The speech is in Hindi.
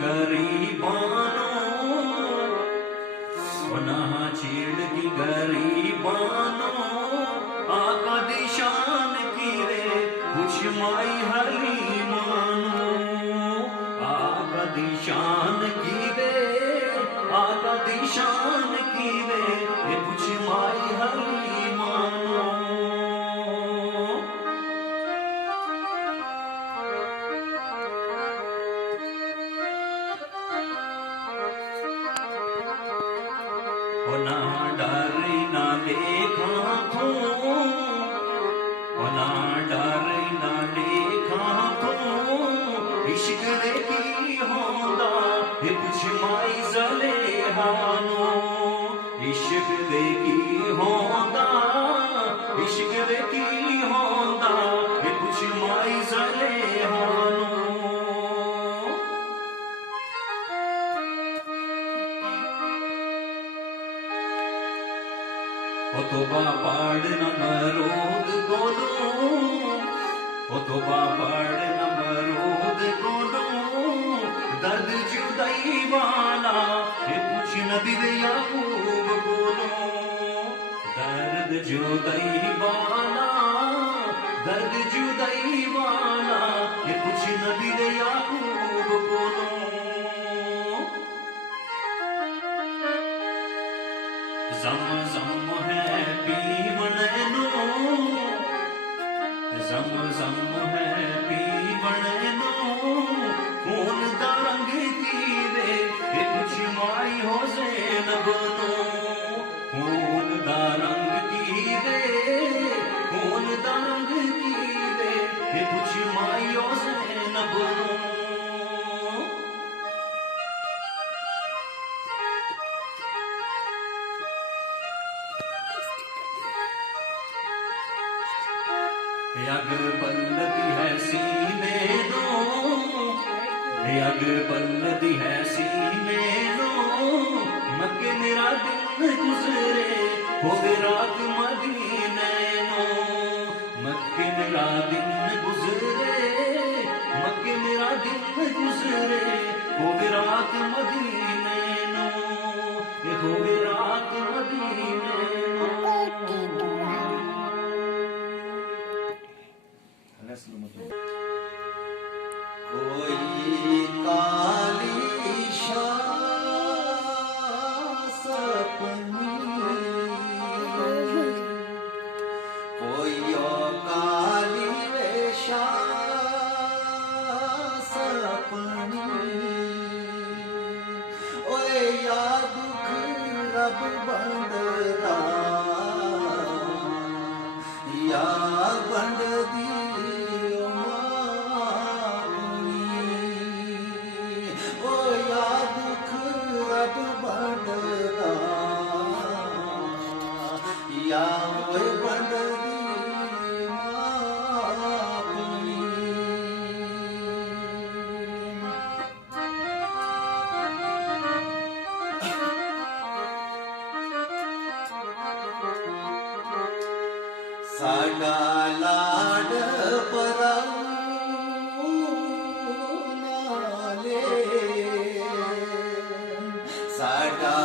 गरीबानो, ना छेड़गी गरीबानो, आका दी शान की रे कुछ माई हलीमानो, आका दी शान की रे, आका दी शान की रे कुछ माई हलीमानो। ना डर ना लेखा थो, ना डर ना लेखा थो, इश्क दे की होंदा ये कुछ माई ज़लेहानो, इश्क दे की होंदा, इश्क दे की होंदा ये कुछ माई ज़लेहानो। ओ तोबा पाड़ न मरोग गोलो, ओ तोबा पाड़ न मरोग गोलो, दर्द जुदाई वाला ये पूछ नबी दे याकूब बोलो, दर्द जुदाई वाला, दर्द जुदाई वाला ये पूछ नबी दे याकूब बोलो। ज़म है पीवण नो, ज़म है पीवण नो, खून दा रंग की रे ये कुछ माई हो ज़ैनब नो, खून दा रंग की रे, खून दा रंग की रे ये कुछ माई हो ज़ैनब नो। अग पल्लदी है सीने नो, अग पल्लदी है सीने नो, मक्के मेरा दिन गुजरे होवे रात मदीने नो, मक्के मेरा दिन गुजरे, मक्के मेरा दिन गुजरे होवे रात मदीने नो, ये होवे रात मदीने नो। कोई काली शाह सपनी, कोई काली वेशा सपनी, ओए या दुख रब बंददा, या बंददी या वो बंददी मापनी। साडा लाड पराऊ नाले, साडा